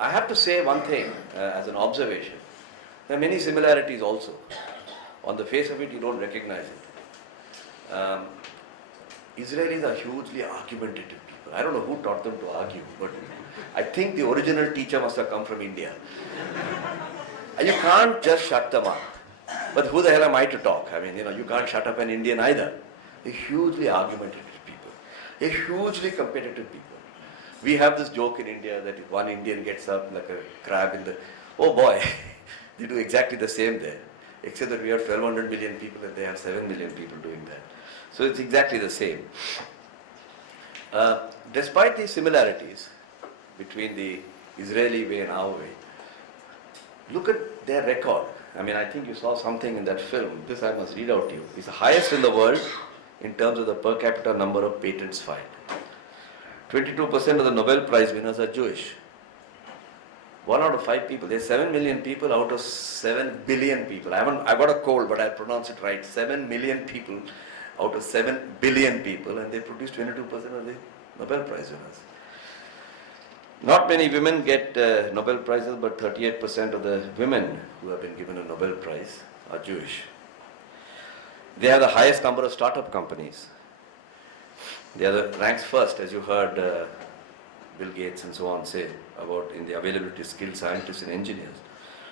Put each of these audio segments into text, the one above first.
I have to say one thing as an observation. There are many similarities also. On the face of it, you don't recognize it. Israelis are hugely argumentative people. I don't know who taught them to argue, but I think the original teacher must have come from India. You can't just shut them up. But who the hell am I to talk? I mean, you can't shut up an Indian either. They're hugely argumentative people. They're hugely competitive people. We have this joke in India that if one Indian gets up like a crab in the... Oh boy, they do exactly the same there. Except that we have 1200 million people and they have 7 million people doing that. So it's exactly the same. Despite these similarities between the Israeli way and our way, look at their record. I mean, I think you saw something in that film. This I must read out to you. It's the highest in the world in terms of the per capita number of patents filed. 22% of the Nobel Prize winners are Jewish. 1 out of 5 people. There's 7 million people out of 7 billion people. I got a cold, but I pronounce it right. 7 million people out of 7 billion people, and they produce 22% of the Nobel Prize winners. Not many women get Nobel Prizes, but 38% of the women who have been given a Nobel Prize are Jewish. They have the highest number of startup companies. They are the ranks first, as you heard Bill Gates and so on say about in the availability of skilled scientists and engineers.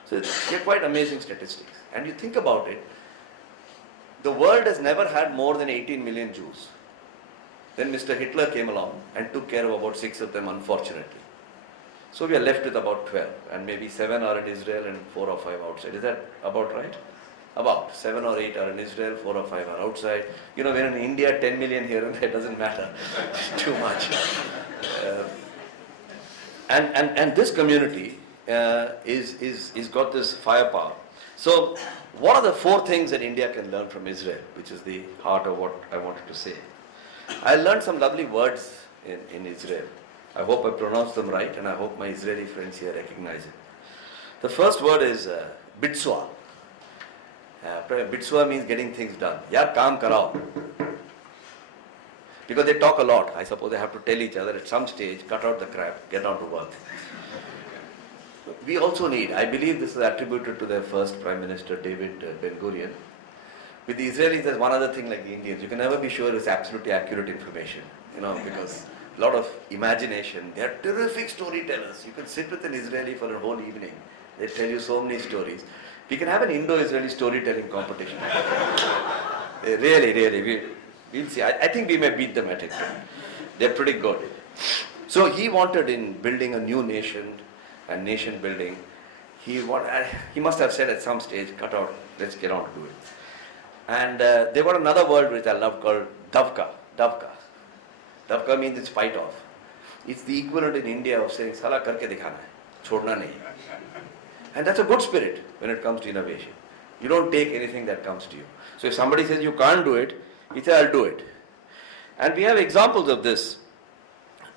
So they're quite amazing statistics. And you think about it, the world has never had more than 18 million Jews. Then Mr. Hitler came along and took care of about 6 of them, unfortunately. So we are left with about 12, and maybe 7 are in Israel and 4 or 5 outside. Is that about right? About 7 or 8 are in Israel, 4 or 5 are outside. We're in India, 10 million here and there, doesn't matter too much. And this community is got this firepower. So what are the 4 things that India can learn from Israel, which is the heart of what I wanted to say? I learned some lovely words in Israel. I hope I pronounced them right, and I hope my Israeli friends here recognize it. The first word is bitsua. Bitsua means getting things done. Yaar, kaam karao. Because they talk a lot. I suppose they have to tell each other at some stage, cut out the crap, get down to work. We also need, I believe this is attributed to their first Prime Minister, David Ben-Gurion. With the Israelis, there's one other thing like the Indians. You can never be sure it's absolutely accurate information, because a lot of imagination. They are terrific storytellers. You can sit with an Israeli for a whole evening. They tell you so many stories. We can have an Indo-Israeli storytelling competition. Really, we'll see. I think we may beat them at it. They're pretty good. So he wanted, in building a new nation and nation building, he must have said at some stage, cut out, let's get on to do it. And they got another word which I love called davka. Davka means it's fight off. It's the equivalent in India of saying, Sala karke dikhana hai, chhodna nahi. And that's a good spirit when it comes to innovation. You don't take anything that comes to you. So if somebody says you can't do it, you say, I'll do it. And we have examples of this.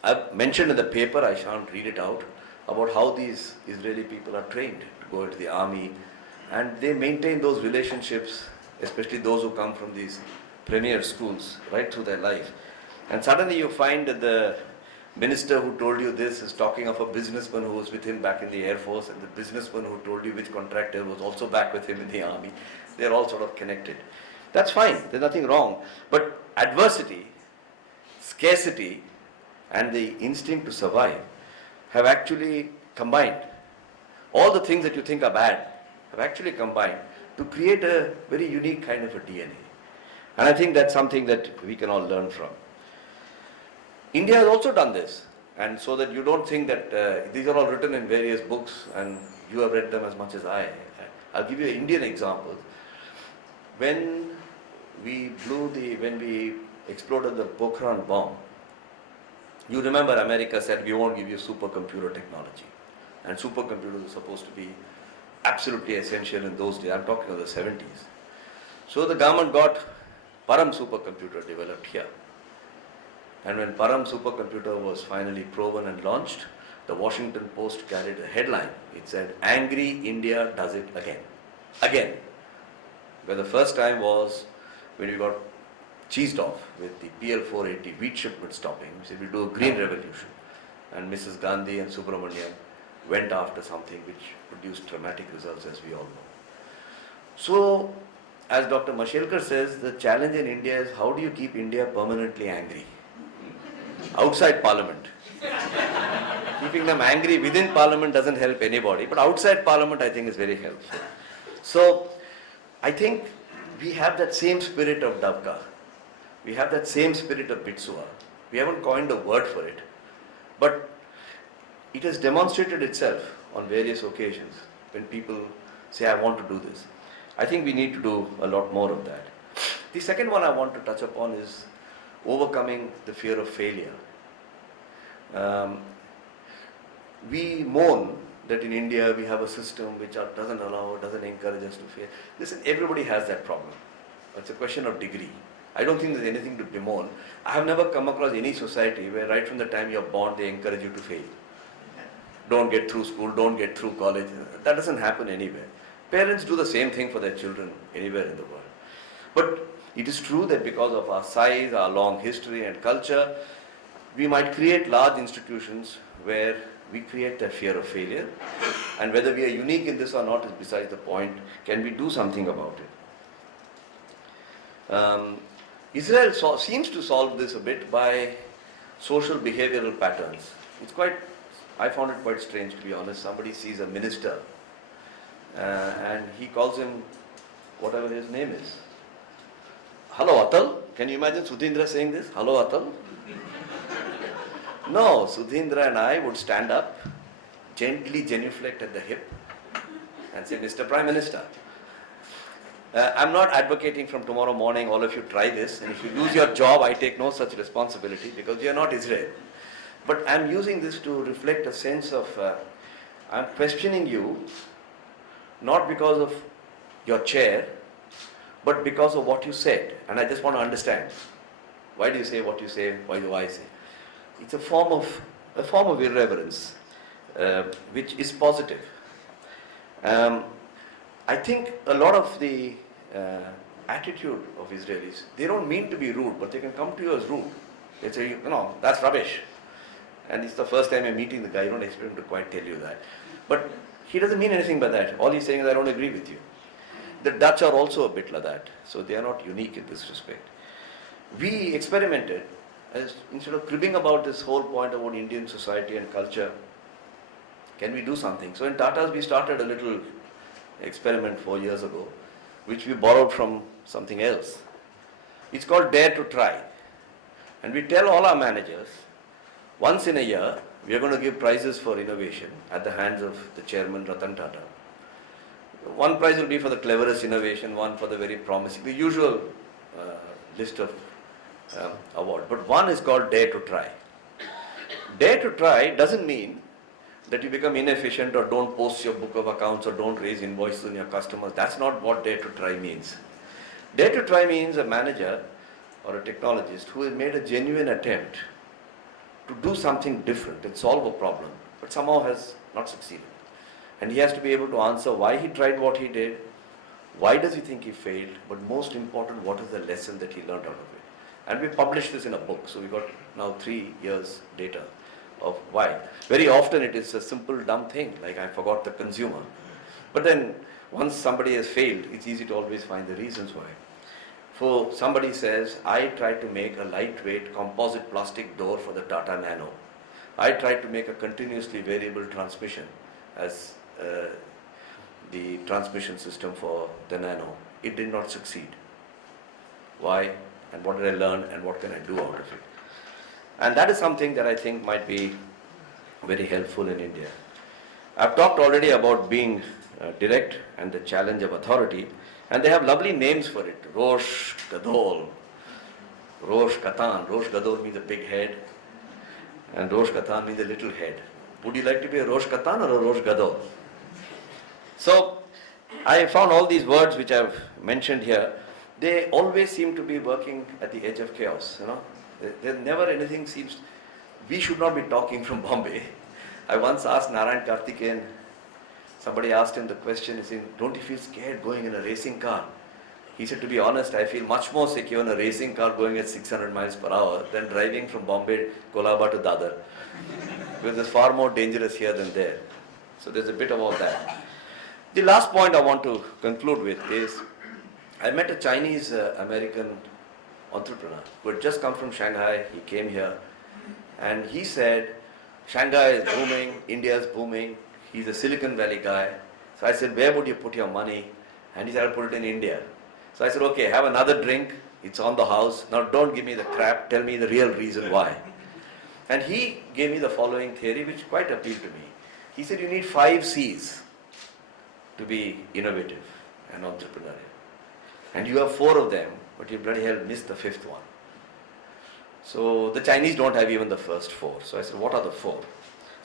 I've mentioned in the paper, I shan't read it out, about how these Israeli people are trained to go into the army, and they maintain those relationships, especially those who come from these premier schools, right through their life. And suddenly you find that the minister who told you this is talking of a businessman who was with him back in the Air Force, and the businessman who told you which contractor was also back with him in the army. They're all sort of connected. That's fine, there's nothing wrong. But adversity, scarcity, and the instinct to survive have actually combined. All the things that you think are bad have actually combined to create a very unique kind of a DNA. And I think that's something that we can all learn from. India has also done this, and so that you don't think that these are all written in various books and you have read them as much as I. I'll give you an Indian example. When we exploded the Pokhran bomb, you remember America said we won't give you supercomputer technology, and supercomputers are supposed to be absolutely essential in those days. I'm talking of the 70s. So the government got Param supercomputer developed here. And when Param supercomputer was finally proven and launched, the Washington Post carried a headline. It said, "Angry India does it again." Again. Where the first time was when we got cheesed off with the PL-480 wheat shipment stopping. We said we'll do a green revolution. And Mrs. Gandhi and Subramanian went after something which produced dramatic results, as we all know. So, as Dr. Mashelkar says, the challenge in India is how do you keep India permanently angry? Outside Parliament. Keeping them angry within Parliament doesn't help anybody, but outside Parliament I think is very helpful. So, I think we have that same spirit of Davka. We have that same spirit of Bitsua. We haven't coined a word for it, but it has demonstrated itself on various occasions when people say, I want to do this. I think we need to do a lot more of that. The second one I want to touch upon is overcoming the fear of failure. We moan that in India we have a system which doesn't allow, doesn't encourage us to fail. Listen, everybody has that problem. It's a question of degree. I don't think there's anything to bemoan. I have never come across any society where right from the time you're born they encourage you to fail. Don't get through school, don't get through college. That doesn't happen anywhere. Parents do the same thing for their children anywhere in the world. But it is true that because of our size, our long history and culture, we might create large institutions where we create that fear of failure. And whether we are unique in this or not is besides the point. Can we do something about it? Israel seems to solve this a bit by social behavioral patterns. I found it quite strange, to be honest. Somebody sees a minister and he calls him whatever his name is. Hello Atal. Can you imagine Sudhindra saying this? Hello Atal. No, Sudhindra and I would stand up, gently genuflect at the hip and say, Mr. Prime Minister, I'm not advocating from tomorrow morning all of you try this, and if you lose your job I take no such responsibility because we are not Israel. But I'm using this to reflect a sense of, I'm questioning you not because of your chair, but because of what you said. And I just want to understand. Why do you say what you say? Why do I say? It's a form of irreverence, which is positive. I think a lot of the attitude of Israelis, they don't mean to be rude, but they can come to you as rude. They say, that's rubbish. And it's the first time you're meeting the guy, you don't expect him to quite tell you that. But he doesn't mean anything by that. All he's saying is, I don't agree with you. The Dutch are also a bit like that, so they are not unique in this respect. We experimented, instead of cribbing about this whole point about Indian society and culture, can we do something? So in Tata's we started a little experiment 4 years ago, which we borrowed from something else. It's called Dare to Try. And we tell all our managers, once in a year, we are going to give prizes for innovation at the hands of the chairman Ratan Tata. One prize will be for the cleverest innovation, one for the very promising, the usual list of award. But one is called Dare to Try. Dare to Try doesn't mean that you become inefficient or don't post your book of accounts or don't raise invoices on your customers. That's not what Dare to Try means. Dare to Try means a manager or a technologist who has made a genuine attempt to do something different and solve a problem, but somehow has not succeeded. And he has to be able to answer why he tried what he did, why does he think he failed, but most important, what is the lesson that he learned out of it. And we published this in a book, so we got now 3 years data of why. Very often it is a simple dumb thing, like I forgot the consumer. But then once somebody has failed, it's easy to always find the reasons why. So somebody says, I tried to make a lightweight composite plastic door for the Tata Nano. I tried to make a continuously variable transmission as the transmission system for the Nano. It did not succeed. Why? And what did I learn and what can I do out of it? And that is something that I think might be very helpful in India. I've talked already about being direct and the challenge of authority, and they have lovely names for it. Rosh Gadol, Rosh Katan. Rosh Gadol means a big head, and Rosh Katan means a little head. Would you like to be a Rosh Katan or a Rosh Gadol? So I found all these words which I've mentioned here, they always seem to be working at the edge of chaos. There's never anything seems. We should not be talking from Bombay. I once asked Narayan Karthikeyan, somebody asked him the question, he said, don't you feel scared going in a racing car? He said, to be honest, I feel much more secure in a racing car going at 600 miles per hour than driving from Bombay, Kolaba to Dadar. Because it's far more dangerous here than there. So there's a bit of all that. The last point I want to conclude with is, I met a Chinese American entrepreneur who had just come from Shanghai. He came here and he said, Shanghai is booming, India is booming. He's a Silicon Valley guy. So I said, where would you put your money? And he said, I'll put it in India. So I said, okay, have another drink. It's on the house. Now don't give me the crap. Tell me the real reason why. And he gave me the following theory, which quite appealed to me. He said, you need 5 C's to be innovative and entrepreneurial. And you have 4 of them, but you bloody hell missed the 5th one. So the Chinese don't have even the first 4. So I said, what are the 4?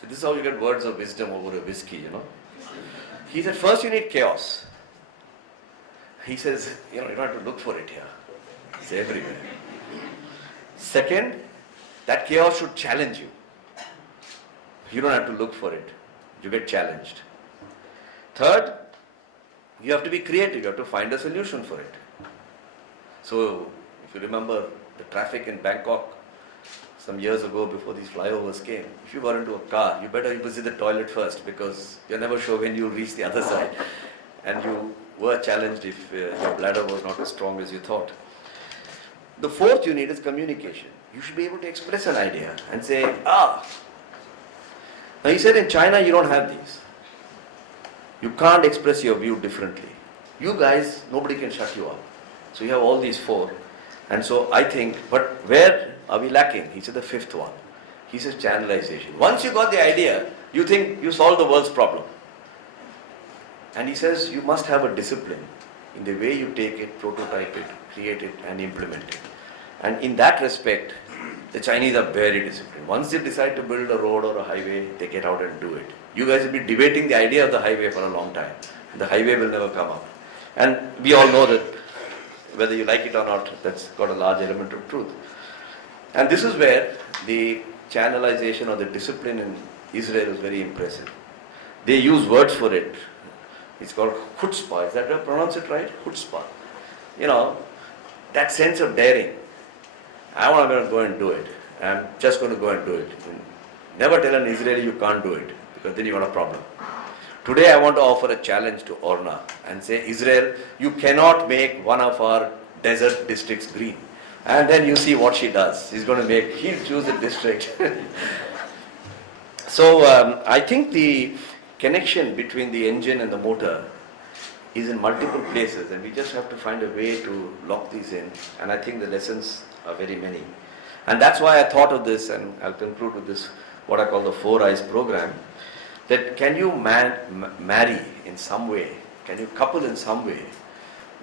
So this is how you get words of wisdom over a whiskey, you know. He said, first you need chaos. He says, you don't have to look for it here. It's everywhere. Second, that chaos should challenge you. You don't have to look for it. You get challenged. Third, you have to be creative. You have to find a solution for it. So, if you remember the traffic in Bangkok some years ago before these flyovers came, if you got into a car, you better visit the toilet first because you're never sure when you'll reach the other side. And you were challenged if your bladder was not as strong as you thought. The 4th you need is communication. You should be able to express an idea and say, Now he said in China you don't have these. You can't express your view differently. You guys, nobody can shut you up. So you have all these 4. And so I think, but where are we lacking? He said the 5th one. He says channelization. Once you got the idea, you think you solved the world's problem. And he says you must have a discipline in the way you take it, prototype it, create it and implement it. And in that respect, the Chinese are very disciplined. Once they decide to build a road or a highway, they get out and do it. You guys have been debating the idea of the highway for a long time. The highway will never come up. And we all know that whether you like it or not, that's got a large element of truth. And this is where the channelization or the discipline in Israel is very impressive. They use words for it. It's called chutzpah. Is that how I pronounce it right? Chutzpah. You know, that sense of daring. I want to go and do it. I'm just going to go and do it. Never tell an Israeli you can't do it, because then you got a problem. Today I want to offer a challenge to Orna and say, Israel, you cannot make one of our desert districts green. And then you see what she does. He'll choose a district. So I think the connection between the engine and the motor is in multiple places, and we just have to find a way to lock these in. And I think the lessons are very many. And that's why I thought of this, and I'll conclude with this, what I call the 4 Eyes program, that can you marry in some way, can you couple in some way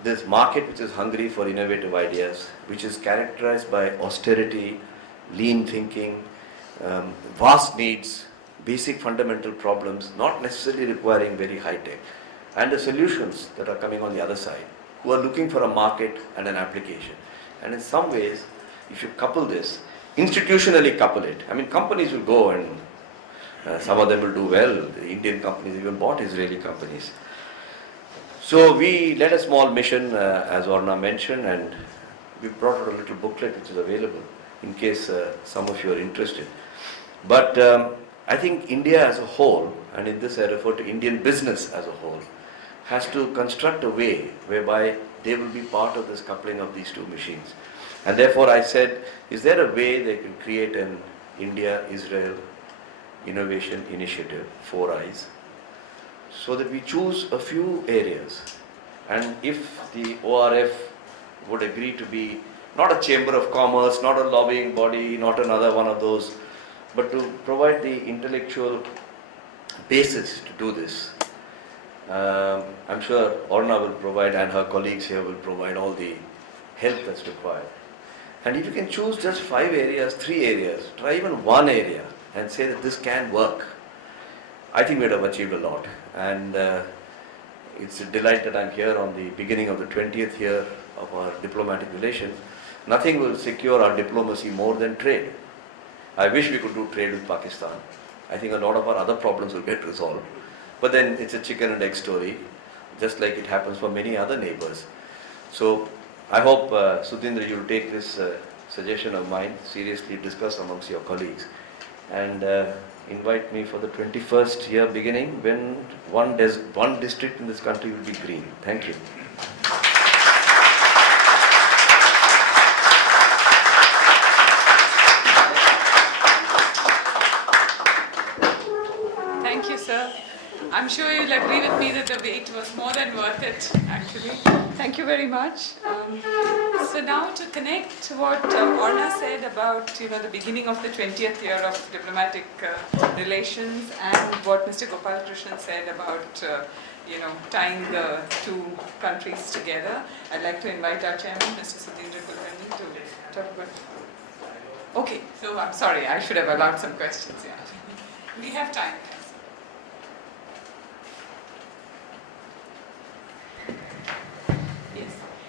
this market which is hungry for innovative ideas, which is characterized by austerity, lean thinking, vast needs, basic fundamental problems, not necessarily requiring very high tech, and the solutions that are coming on the other side, who are looking for a market and an application. And in some ways, if you couple this, institutionally couple it, I mean, companies will go and some of them will do well. The Indian companies even bought Israeli companies. So we led a small mission, as Orna mentioned, and we brought out a little booklet which is available in case some of you are interested. But I think India as a whole, and in this I refer to Indian business as a whole, has to construct a way whereby they will be part of this coupling of these 2 machines. And therefore I said, is there a way they can create an India-Israel innovation initiative, 4 Eyes, so that we choose a few areas, and if the ORF would agree to be not a chamber of commerce, not a lobbying body, not another one of those, but to provide the intellectual basis to do this. I'm sure Orna will provide, and her colleagues here will provide all the help that's required. And if you can choose just 5 areas, 3 areas, try even 1 area and say that this can work, I think we'd have achieved a lot. And it's a delight that I'm here on the beginning of the 20th year of our diplomatic relations. Nothing will secure our diplomacy more than trade. I wish we could do trade with Pakistan. I think a lot of our other problems will get resolved. But then it's a chicken and egg story, just like it happens for many other neighbors. So I hope, Sudhindra, you'll take this suggestion of mine seriously, discuss amongst your colleagues, and invite me for the 21st year beginning when one district in this country will be green. Thank you. Thank you, sir. I'm sure you'll agree with me that the wait was more than worth it, actually. Thank you very much. So now to connect to what Orna said about the beginning of the 20th year of diplomatic relations and what Mr. Gopal Krishnan said about tying the two countries together, I'd like to invite our chairman, Mr. Sudhindra Kulkarni, to talk about. Okay, so I'm sorry, I should have allowed some questions. Yeah, we have time.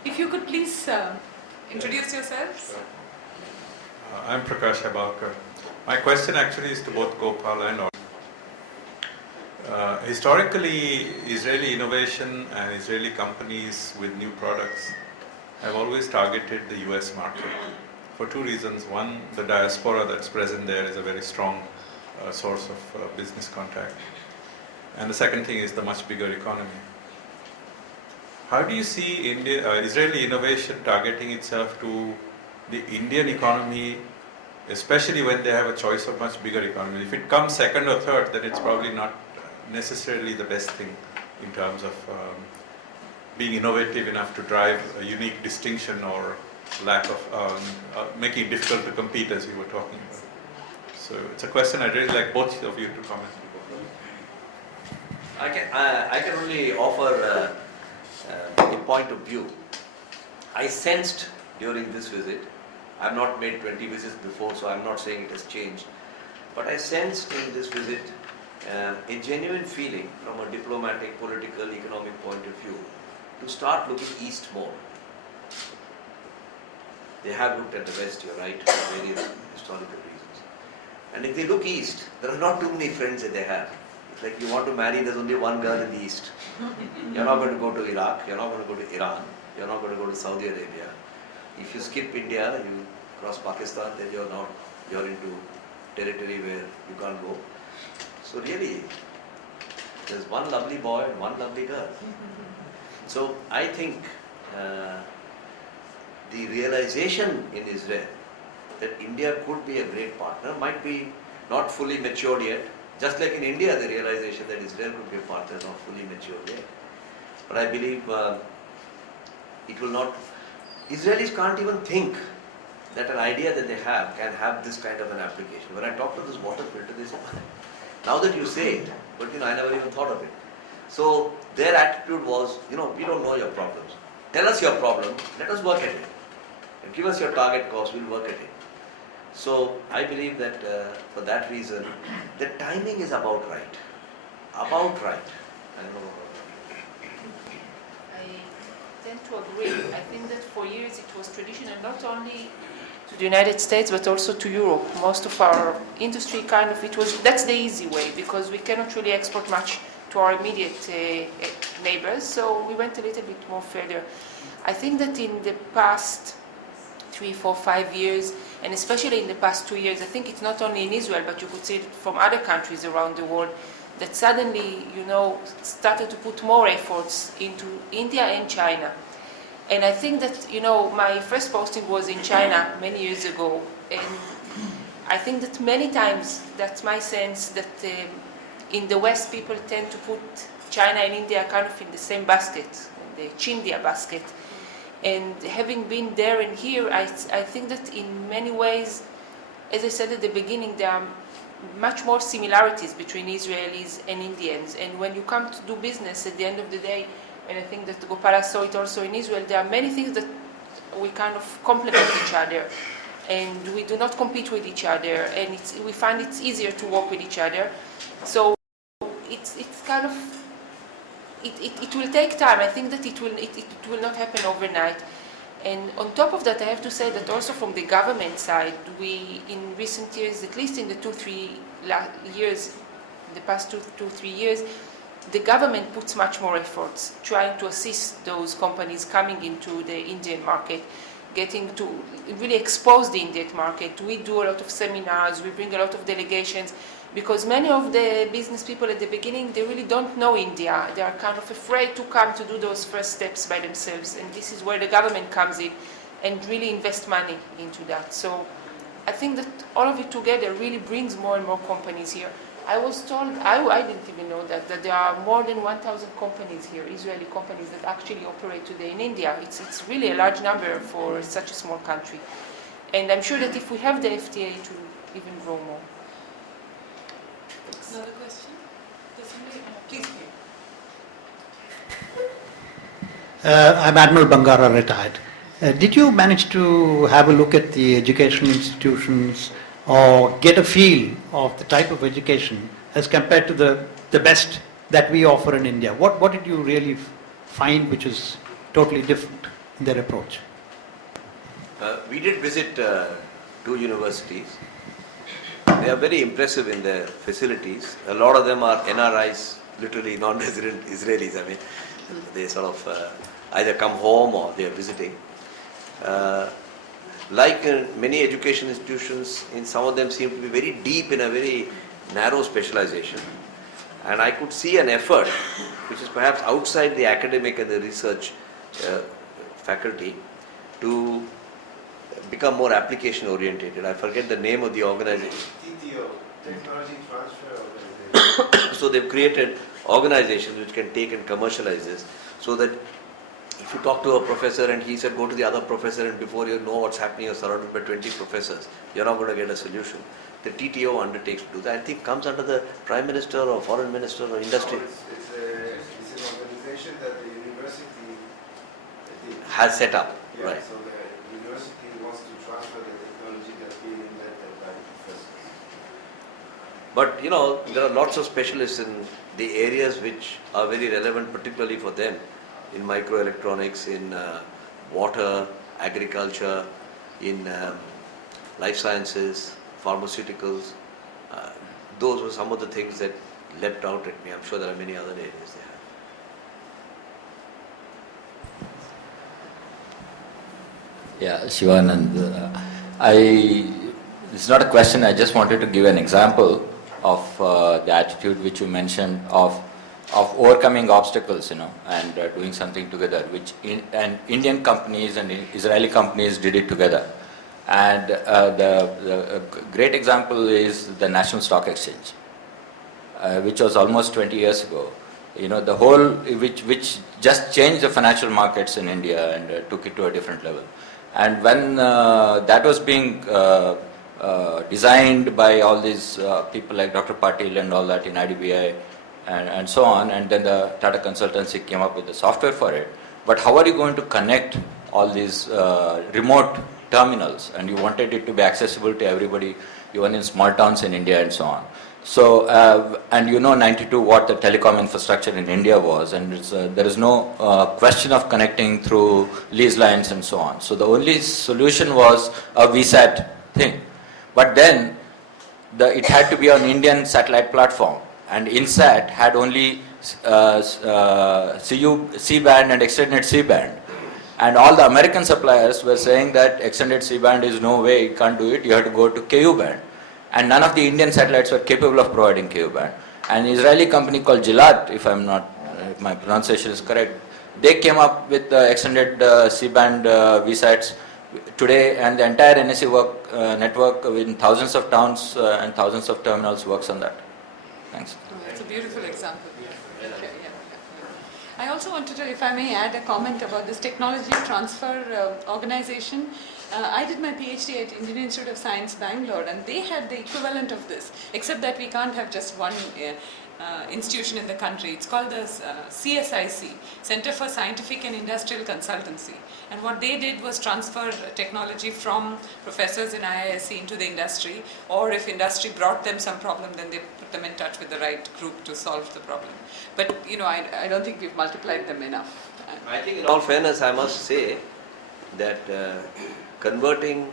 If you could please introduce yourselves. I'm Prakash Abalkar. My question actually is to both Gopal and Orna. Historically, Israeli innovation and Israeli companies with new products have always targeted the US market for two reasons. One, the diaspora that's present there is a very strong source of business contact. And the second thing is the much bigger economy. How do you see Israeli innovation targeting itself to the Indian economy, especially when they have a choice of much bigger economy? If it comes second or third, then it's probably not necessarily the best thing in terms of being innovative enough to drive a unique distinction or lack of making it difficult to compete, as you were talking about. So it's a question I'd really like both of you to comment on. I can only offer a point of view. I sensed during this visit, I've not made 20 visits before, so I'm not saying it has changed, but I sensed in this visit a genuine feeling from a diplomatic, political, economic point of view to start looking east more. They have looked at the west, you're right, for various historical reasons. And if they look east, there are not too many friends that they have. It's like you want to marry, there's only one girl in the east. You're not going to go to Iraq, you're not going to go to Iran, you're not going to go to Saudi Arabia. If you skip India, you cross Pakistan, then you're into territory where you can't go. So really, there's one lovely boy and one lovely girl. So I think the realization in Israel that India could be a great partner might be not fully matured yet. Just like in India, the realization that Israel could be a partner is not fully matured yet. But I believe it will not. Israelis can't even think that an idea that they have can have this kind of an application. When I talk to this water filter, they say, now that you say it, but I never even thought of it. So their attitude was, we don't know your problems. Tell us your problem, let us work at it. And give us your target cost, we'll work at it. So I believe that for that reason, the timing is about right. About right. I don't know. I tend to agree. I think that for years it was traditional not only to the United States but also to Europe. Most of our industry that's the easy way because we cannot really export much to our immediate neighbors, so we went a little bit more further. I think that in the past 3, 4, 5 years, and especially in the past 2 years, I think it's not only in Israel, but you could see it from other countries around the world, that suddenly, started to put more efforts into India and China. And I think that, my first posting was in China many years ago, and I think that many times, that's my sense, that in the West people tend to put China and India kind of in the same basket, the Chindia basket. And having been there and here, I think that in many ways, as I said at the beginning, there are much more similarities between Israelis and Indians. And when you come to do business at the end of the day, and I think that Gopala saw it also in Israel, there are many things that we kind of complement each other. And we do not compete with each other. And we find it's easier to work with each other. So it's kind of, it will take time. I think that it will not happen overnight. And on top of that, I have to say that also from the government side, we, in recent years, at least in the 2-3 years, the past 2-3 years, the government puts much more efforts trying to assist those companies coming into the Indian market. getting to really expose the Indian market. We do a lot of seminars, we bring a lot of delegations, because many of the business people at the beginning, they really don't know India. They are kind of afraid to come to do those first steps by themselves, and this is where the government comes in and really invest money into that. So I think that all of it together really brings more and more companies here. I was told, I didn't even know that there are more than 1,000 companies here, Israeli companies that actually operate today in India. It's really a large number for such a small country. And I'm sure that if we have the FTA, it will even grow more. Another question? Does somebody, please. I'm Admiral Bangara, retired. Did you manage to have a look at the educational institutions or get a feel of the type of education as compared to the best that we offer in India? What did you really find which is totally different in their approach? We did visit 2 universities. They are very impressive in their facilities. A lot of them are NRIs, literally non-resident Israelis. I mean, they sort of either come home or they are visiting. Like in many education institutions, in some of them seem to be very deep in a very narrow specialization. And I could see an effort, which is perhaps outside the academic and the research faculty, to become more application oriented. I forget the name of the organization. TTO, Technology Transfer Organization. So they've created organizations which can take and commercialize this, so that if you talk to a professor and he said go to the other professor, and before you know what's happening you're surrounded by 20 professors, you're not going to get a solution. The TTO undertakes to do that. I think comes under the Prime Minister or Foreign Minister or Industry. No, it's an organization that the university Has set up, yeah, right. so the university wants to transfer the technology that's being invented by the professors. But you know, there are lots of specialists in the areas which are very relevant, particularly for them, in microelectronics, in water, agriculture, in life sciences, pharmaceuticals. Those were some of the things that leapt out at me. I'm sure there are many other areas they have. Yeah, Shivanand, it's not a question, I just wanted to give an example of the attitude which you mentioned of overcoming obstacles, and doing something together, which and Indian companies and Israeli companies did it together. And the great example is the National Stock Exchange, which was almost 20 years ago. The whole, which just changed the financial markets in India and took it to a different level. And when that was being designed by all these people like Dr. Patil and all that in IDBI and so on, and then the Tata Consultancy came up with the software for it. But how are you going to connect all these remote terminals? And you wanted it to be accessible to everybody, even in small towns in India and so on. So, and 92 what the telecom infrastructure in India was, and there is no question of connecting through lease lines and so on. So the only solution was a VSAT thing. But then it had to be on Indian satellite platform, and INSAT had only C-band and extended C-band. And all the American suppliers were saying that extended C-band is no way, you can't do it, you have to go to Ku-band. And none of the Indian satellites were capable of providing Ku-band. An Israeli company called Gilat, if my pronunciation is correct, they came up with the extended C-band VSATs today, and the entire NSE network in thousands of towns and thousands of terminals works on that. Thanks. It's a beautiful example. Okay, yeah. I also wanted to, if I may add a comment about this technology transfer organization. I did my PhD at Indian Institute of Science, Bangalore, and they had the equivalent of this, except that we can't have just one institution in the country. It's called the CSIC, Center for Scientific and Industrial Consultancy. And what they did was transfer technology from professors in IISc into the industry, or if industry brought them some problem, then they put them in touch with the right group to solve the problem. But, I don't think we've multiplied them enough. I think in all fairness, I must say that converting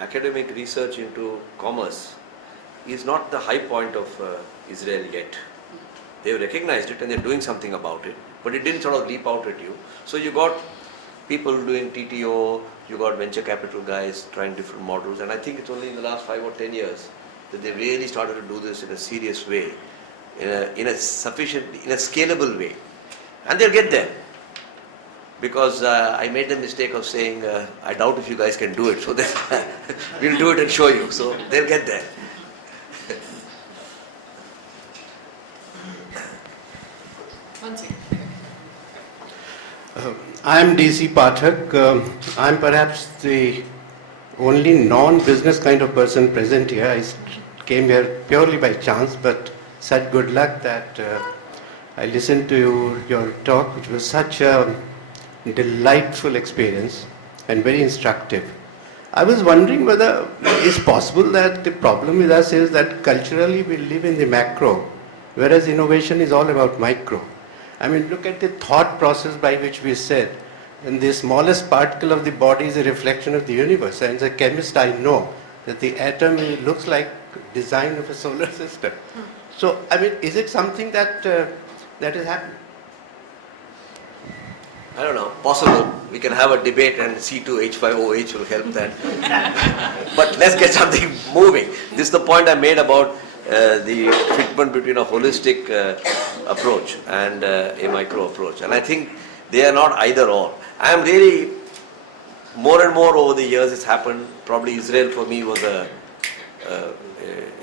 academic research into commerce is not the high point of Israel yet. They've recognized it and they're doing something about it, but it didn't sort of leap out at you. So you got people doing TTO, you got venture capital guys trying different models, and I think it's only in the last 5 or 10 years that they really started to do this in a serious way, in a scalable way, and they'll get there. Because I made the mistake of saying, I doubt if you guys can do it, so then we'll do it and show you. So they'll get there. One second. I'm DC Pathak. I'm perhaps the only non-business kind of person present here. I came here purely by chance, but such good luck that I listened to your talk, which was such a delightful experience and very instructive. I was wondering whether it's possible that the problem with us is that culturally we live in the macro, whereas innovation is all about micro. I mean, look at the thought process by which we said, and the smallest particle of the body is a reflection of the universe. And as a chemist, I know that the atom looks like design of a solar system. So, I mean, is it something that that is happening? I don't know, possible. We can have a debate and C2H5OH will help that. But let's get something moving. This is the point I made about the fitment between a holistic approach and a micro approach. And I think they are not either or. I am really, more and more over the years it's happened, probably Israel for me was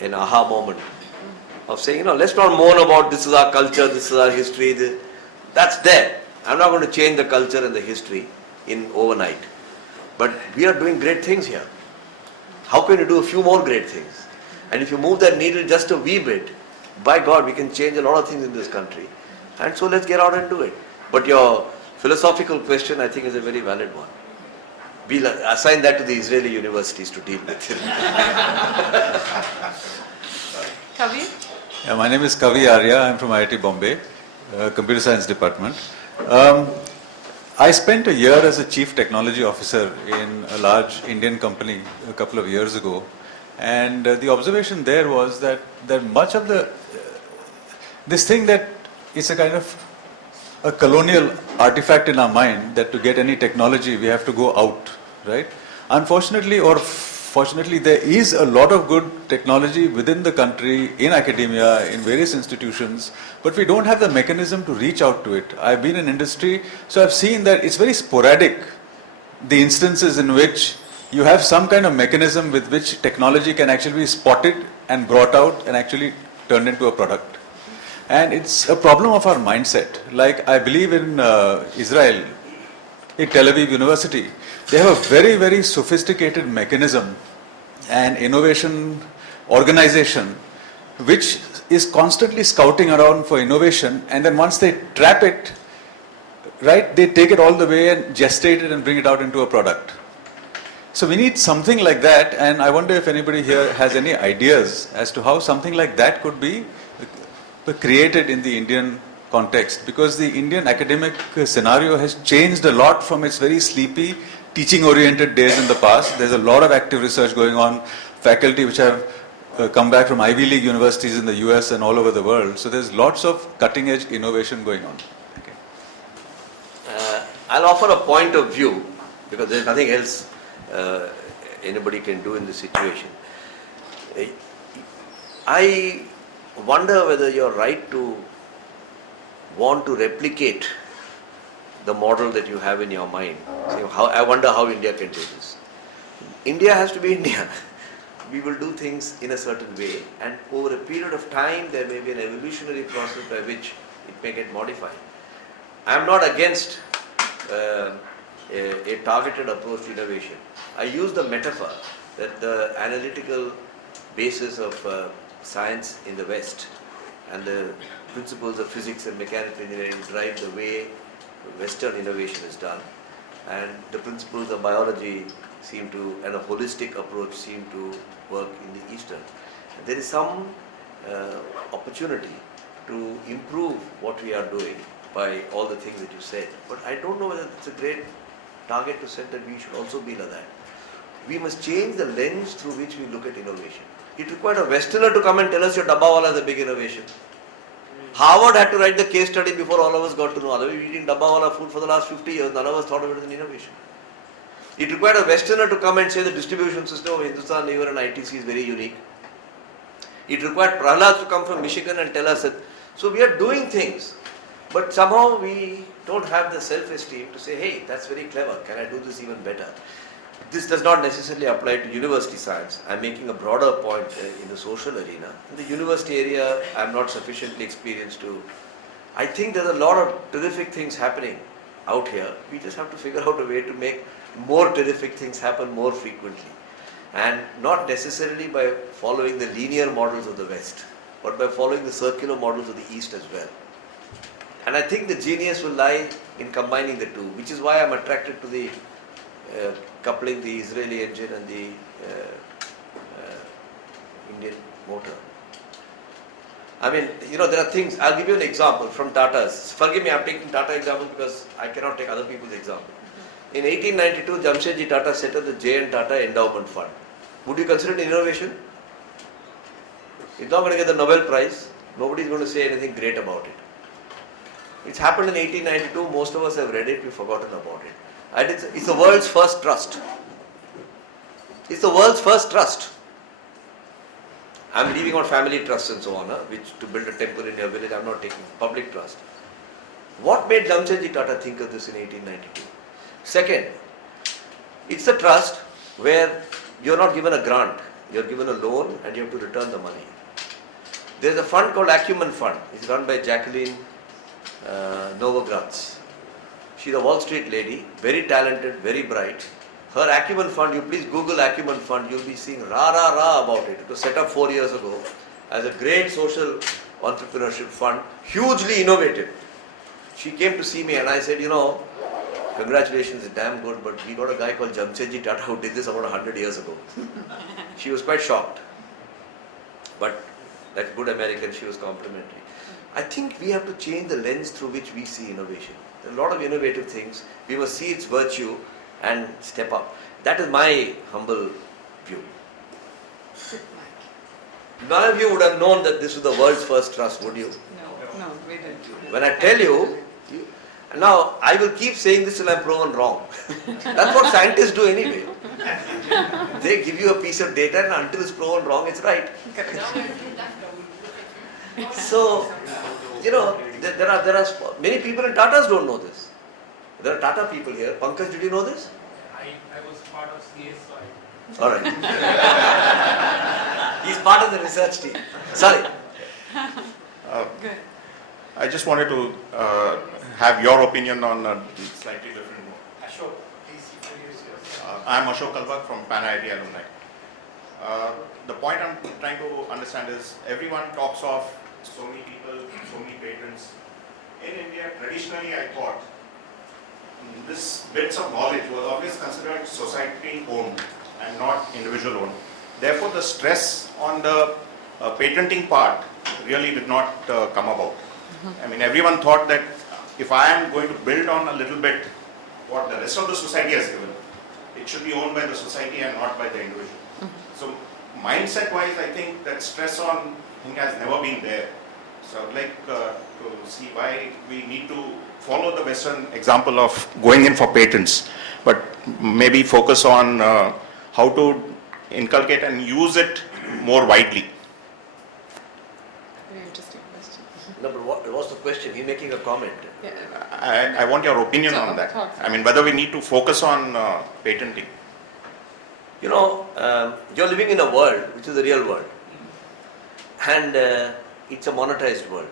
an aha moment of saying, let's not moan about this is our culture, this is our history. That's there. I'm not going to change the culture and the history in overnight. But we are doing great things here. How can you do a few more great things? And if you move that needle just a wee bit, by God, we can change a lot of things in this country. And so let's get out and do it. But your philosophical question, I think, is a very valid one. We'll assign that to the Israeli universities to deal with. Kavi? Yeah, my name is Kavi Arya. I'm from IIT Bombay, Computer Science Department. I spent a year as a chief technology officer in a large Indian company a couple of years ago, and the observation there was that much of this thing that is a kind of a colonial artifact in our mind, that to get any technology we have to go out, right? Unfortunately or fortunately, there is a lot of good technology within the country, in academia, in various institutions, but we don't have the mechanism to reach out to it. I've been in industry, so I've seen that it's very sporadic, the instances in which you have some kind of mechanism with which technology can actually be spotted and brought out and actually turned into a product. And it's a problem of our mindset. Like I believe in Israel, in Tel Aviv University, they have a very, very sophisticated mechanism and innovation organization which is constantly scouting around for innovation, and then once they trap it, right, they take it all the way and gestate it and bring it out into a product. So we need something like that, and I wonder if anybody here has any ideas as to how something like that could be created in the Indian context, because the Indian academic scenario has changed a lot from its very sleepy, teaching-oriented days in the past. There's a lot of active research going on, faculty which have come back from Ivy League universities in the US and all over the world. So there's lots of cutting-edge innovation going on. Okay. I'll offer a point of view, because there's nothing else anybody can do in this situation. I wonder whether you're right to want to replicate the model that you have in your mind. I wonder how India can do this. India has to be India. We will do things in a certain way, and over a period of time there may be an evolutionary process by which it may get modified. I am not against a targeted approach to innovation. I use the metaphor that the analytical basis of science in the West and the principles of physics and mechanical engineering drive the way Western innovation is done, and the principles of biology seem to, and a holistic approach seem to work in the Eastern. There is some opportunity to improve what we are doing by all the things that you said, but I don't know whether it's a great target to set that we should also be like that. We must change the lens through which we look at innovation. It required a Westerner to come and tell us your Dabbawala is a big innovation. Harvard had to write the case study before all of us got to know. Otherwise, we were eating Dabbawala food for the last 50 years. None of us thought of it as an innovation. It required a Westerner to come and say the distribution system of Hindustan Lever and ITC is very unique. It required Prahlad to come from Michigan and tell us that. So we are doing things, but somehow we don't have the self-esteem to say, hey, that's very clever, can I do this even better? This does not necessarily apply to university science. I'm making a broader point in the social arena. In the university area, I'm not sufficiently experienced to. I think there's a lot of terrific things happening out here. We just have to figure out a way to make more terrific things happen more frequently. And not necessarily by following the linear models of the West, but by following the circular models of the East as well. And I think the genius will lie in combining the two, which is why I'm attracted to the coupling the Israeli engine and the Indian motor. I mean, there are things, I'll give you an example from Tata's. Forgive me, I'm taking Tata example because I cannot take other people's example. In 1892, Jamshedji Tata set up the J.N. Tata Endowment Fund. Would you consider it an innovation? It's not going to get the Nobel Prize. Nobody is going to say anything great about it. It's happened in 1892. Most of us have read it. We've forgotten about it. And it's the world's first trust. It's the world's first trust. I'm leaving out family trusts and so on, which to build a temple in your village, I'm not taking public trust. What made Jamshedji Tata think of this in 1892? Second, it's a trust where you're not given a grant, you're given a loan and you have to return the money. There's a fund called Acumen Fund. It's run by Jacqueline Novogratz. She's a Wall Street lady, very talented, very bright. Her Acumen Fund, you please Google Acumen Fund, you'll be seeing rah about it. It was set up 4 years ago as a great social entrepreneurship fund, hugely innovative. She came to see me and I said, congratulations, it's damn good, but we got a guy called Jamshedji Tata who did this about 100 years ago. She was quite shocked. But that good American, she was complimentary. I think we have to change the lens through which we see innovation. There are a lot of innovative things. We must see its virtue and step up. That is my humble view. None of you would have known that this was the world's first trust, would you? No, we didn't. When I tell you, now I will keep saying this till I'm proven wrong. That's what scientists do anyway. They give you a piece of data and until it's proven wrong, it's right. So, there are many people in Tata's don't know this. There are Tata people here. Pankaj, did you know this? I was part of CS, so All right. He's part of the research team. Sorry. Good. I just wanted to have your opinion on a slightly different note. Ashok, please, for yourself. I'm Ashok Kalbak from PAN-IIT alumni. The point I'm trying to understand is everyone talks of so many people, so many patents. In India, traditionally I thought this bits of knowledge was always considered society owned and not individual owned. Therefore, the stress on the patenting part really did not come about. I mean, everyone thought that if I am going to build on a little bit what the rest of the society has given, it should be owned by the society and not by the individual. So, mindset-wise, I think that stress on thing has never been there. So, I would like to see why we need to follow the Western example of going in for patents, but maybe focus on how to inculcate and use it more widely. Very interesting question. No, but what was the question? He's making a comment. Yeah. I want your opinion on that. I mean, whether we need to focus on patenting. You're living in a world which is the real world. And it's a monetized world.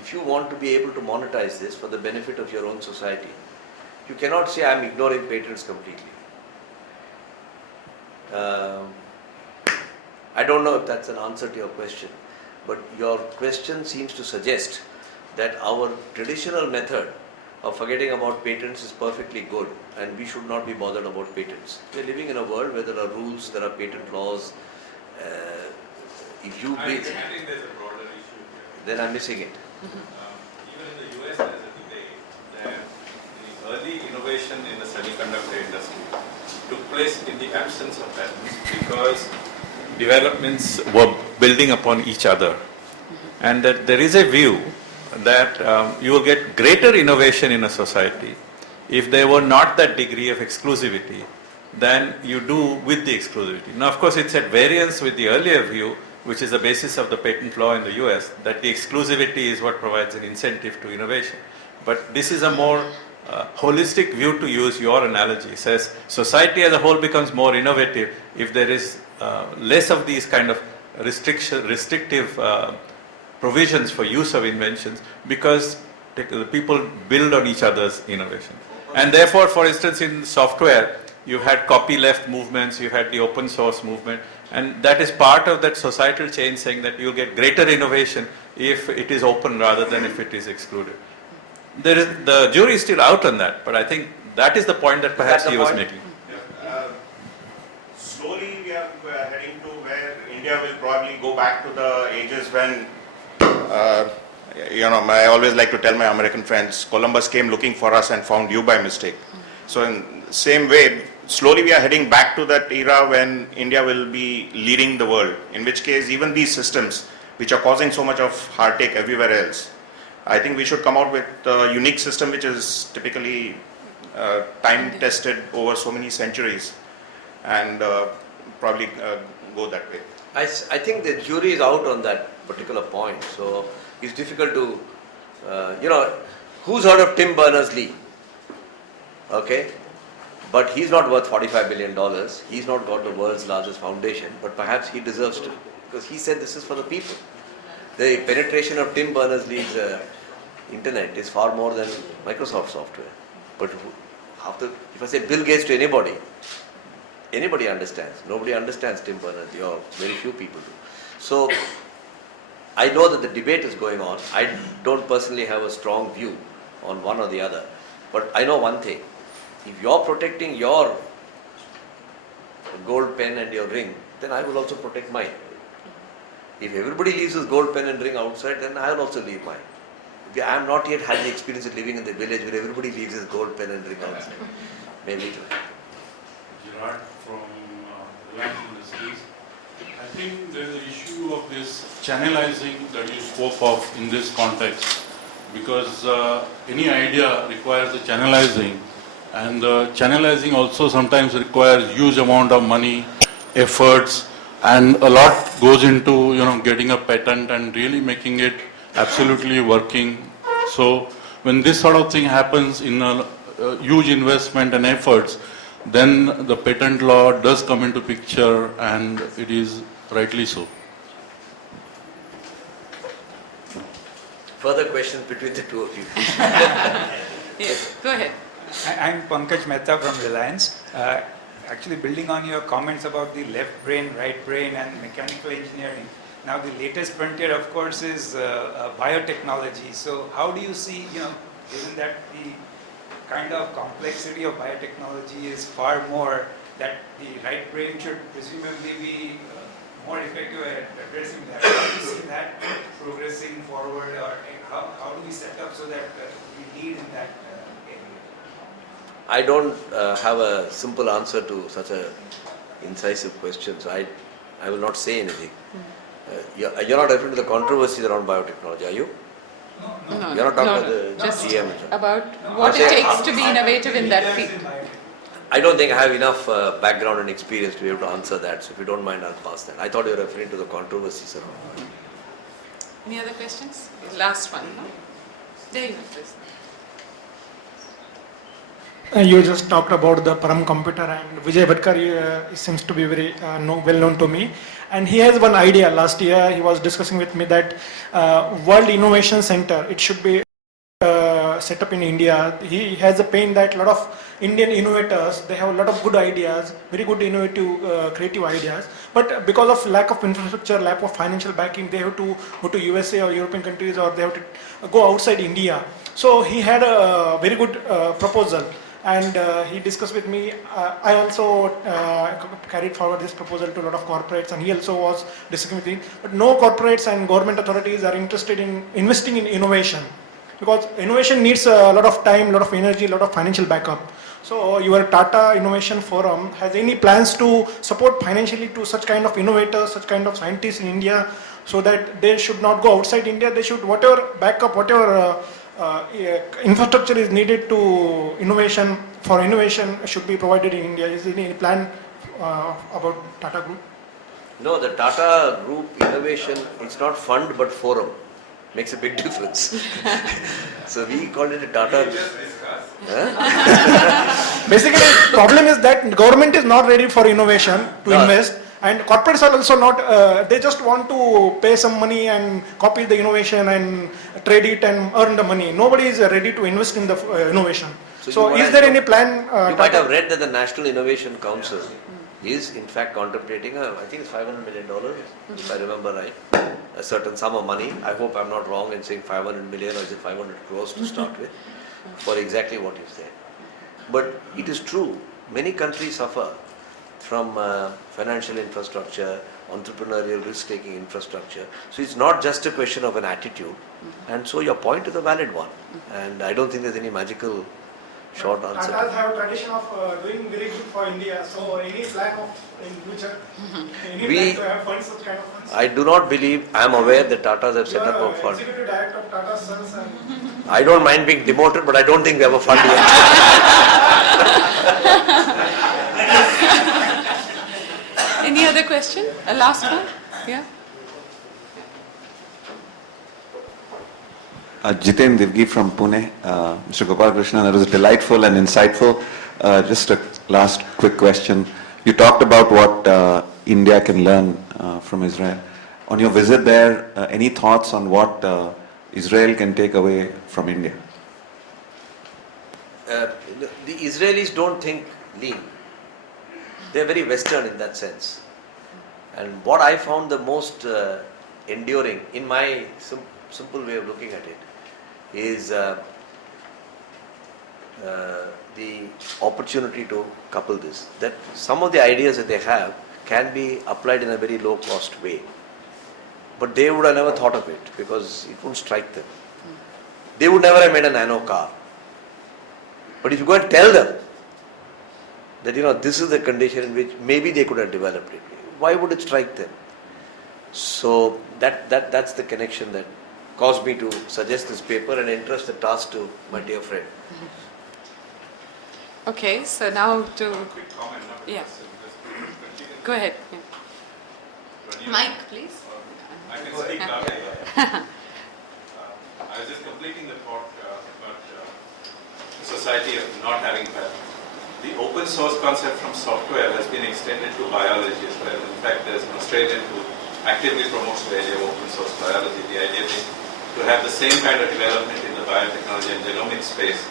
If you want to be able to monetize this for the benefit of your own society, you cannot say I'm ignoring patents completely. I don't know if that's an answer to your question, but your question seems to suggest that our traditional method of forgetting about patents is perfectly good and we should not be bothered about patents. We're living in a world where there are rules, there are patent laws. If you breach, I think there's a broader issue here. then I'm missing it. Even in the US, there is a debate that the early innovation in the semiconductor industry took place in the absence of patents because developments were building upon each other. And that there is a view that you will get greater innovation in a society if there were not that degree of exclusivity, than you do with the exclusivity. Now, of course, it's at variance with the earlier view, which is the basis of the patent law in the US, that the exclusivity is what provides an incentive to innovation. But this is a more holistic view, to use your analogy. It says society as a whole becomes more innovative if there is less of these kind of restrictive provisions for use of inventions, because the people build on each other's innovation. And therefore, for instance, in software, you had copyleft movements, you had the open source movement, and that is part of that societal change, saying that you'll get greater innovation if it is open rather than if it is excluded. The jury is still out on that, but I think that is the point that perhaps he was making. Slowly we are heading to where India will probably go back to the ages when, I always like to tell my American friends, Columbus came looking for us and found you by mistake. So in the same way, slowly we are heading back to that era when India will be leading the world, in which case even these systems, which are causing so much of heartache everywhere else, I think we should come out with a unique system which is typically time tested over so many centuries, and probably go that way. I think the jury is out on that particular point, so it's difficult to, who's heard of Tim Berners-Lee? Okay, but he's not worth $45 billion. He's not got the world's largest foundation, but perhaps he deserves to, because he said this is for the people. The penetration of Tim Berners-Lee's internet is far more than Microsoft software. But if I say Bill Gates to anybody understands. Nobody understands Tim Berners-Lee, or very few people do. So I know that the debate is going on. I don't personally have a strong view on one or the other, but I know one thing. If you're protecting your gold pen and your ring, then I will also protect mine. If everybody leaves his gold pen and ring outside, then I will also leave mine. I have not yet had the experience of living in the village where everybody leaves his gold pen and ring outside. Maybe. Gerard from Reliance Industries. I think there is an issue of this channelizing that you spoke of in this context, because any idea requires the channelizing, and channelizing also sometimes requires huge amount of money, efforts, and a lot goes into getting a patent and really making it absolutely working. So when this sort of thing happens in a huge investment and efforts, then the patent law does come into picture, and it is rightly so. Further questions between the two of you. Yes, go ahead. I'm Pankaj Mehta from Reliance. Actually, building on your comments about the left brain, right brain, and mechanical engineering. Now, the latest frontier, of course, is biotechnology. So, how do you see, given that the kind of complexity of biotechnology is far more, that the right brain should presumably be more effective at addressing that? How do you see that progressing forward, or how do we set up so that we lead in that area? I don't have a simple answer to such a incisive question, so I will not say anything. You're not referring to the controversies around biotechnology, are you? No, You're not talking about the just GM. about what it takes to be innovative in that field. I don't think I have enough background and experience to be able to answer that, so if you don't mind, I'll pass that. I thought you were referring to the controversies around. Any other questions? Last one, no? There you go, please. You just talked about the Param computer, and Vijay Bhatkar seems to be very well known to me. And he has one idea. Last year he was discussing with me that World Innovation Center, it should be set up in India. He has a pain that a lot of Indian innovators, they have a lot of good ideas, very good innovative, creative ideas. But because of lack of infrastructure, lack of financial backing, they have to go to USA or European countries, or they have to go outside India. So he had a very good proposal. And he discussed with me. I also carried forward this proposal to a lot of corporates, and he also was discussing with me. But no corporates and government authorities are interested in investing in innovation, because innovation needs a lot of time, a lot of energy, a lot of financial backup. So your Tata Innovation Forum has any plans to support financially to such kind of innovators, such kind of scientists in India, so that they should not go outside India? They should, whatever backup, whatever infrastructure is needed to innovation, for innovation should be provided in India. Is there any plan about Tata Group? No, the Tata Group innovation, it's not fund but forum. Makes a big difference. So we call it a Tata. Basically, problem is that government is not ready for innovation to No. invest, and corporates are also not. They just want to pay some money and copy the innovation and trade it and earn the money. Nobody is ready to invest in the innovation. So So, you is might- there any plan? You might have read that the National Innovation Council is in fact contemplating, I think it's $500 million, if I remember right, a certain sum of money. I hope I'm not wrong in saying 500 million or is it 500 crores to start with, for exactly what you said. But it is true, many countries suffer from financial infrastructure, entrepreneurial risk-taking infrastructure. So it's not just a question of an attitude. And so your point is a valid one. And I don't think there's any magical short answer. Tatas have a tradition of doing very good for India. So, any plan of in future? Any We- plan to have funds, such kind of funds? I do not believe, I am aware that Tatas have You set up are a fund. executive director of Tata Sons and I don't mind being demoted, but I don't think we have a fund yet. Any other question? A last one? Yeah. Jiten Divgi from Pune. Mr. Gopal Krishnan, that was delightful and insightful. Just a last quick question. You talked about what India can learn from Israel. On your visit there, any thoughts on what Israel can take away from India? The Israelis don't think lean. They are very Western in that sense. And what I found the most enduring, in my simple way of looking at it, is the opportunity to couple this. That some of the ideas that they have can be applied in a very low cost way. But they would have never thought of it because it wouldn't strike them. They would never have made a nano car. But if you go and tell them that this is the condition in which maybe they could have developed it, why would it strike them? So that's the connection that caused me to suggest this paper and entrust the task to my dear friend. Okay, so now to. Quick comment, not a Yeah. question, just to continue. Go ahead. Pradeep. Mike, please. I can speak loudly. I was just completing the thought about the society of not having patents. The open source concept from software has been extended to biology as well. In fact, there's an Australian who actively promotes the idea of open source biology. The idea being to have the same kind of development in the biotechnology and genomic space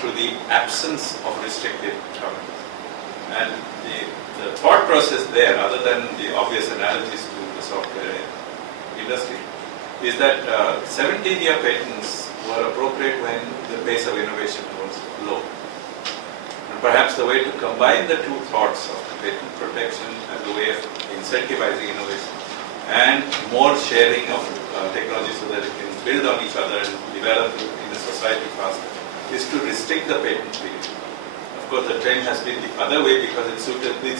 through the absence of restrictive covenants. And the thought process there, other than the obvious analogies to the software industry, is that 17-year patents were appropriate when the pace of innovation was low. And perhaps the way to combine the two thoughts of patent protection as a way of incentivizing innovation and more sharing of technology so that it can build on each other and develop in the society faster is to restrict the patent period. Of course, the trend has been the other way because it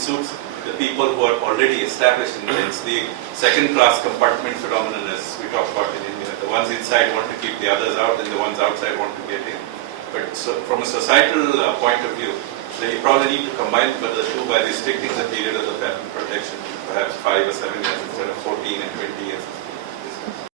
suits the people who are already established in it. It's the second-class compartment phenomenon as we talk about in India. The ones inside want to keep the others out and the ones outside want to get in. But so from a societal point of view, you probably need to combine the two by restricting the period of the patent protection to perhaps 5 or 7 years instead of 14 and 20 years.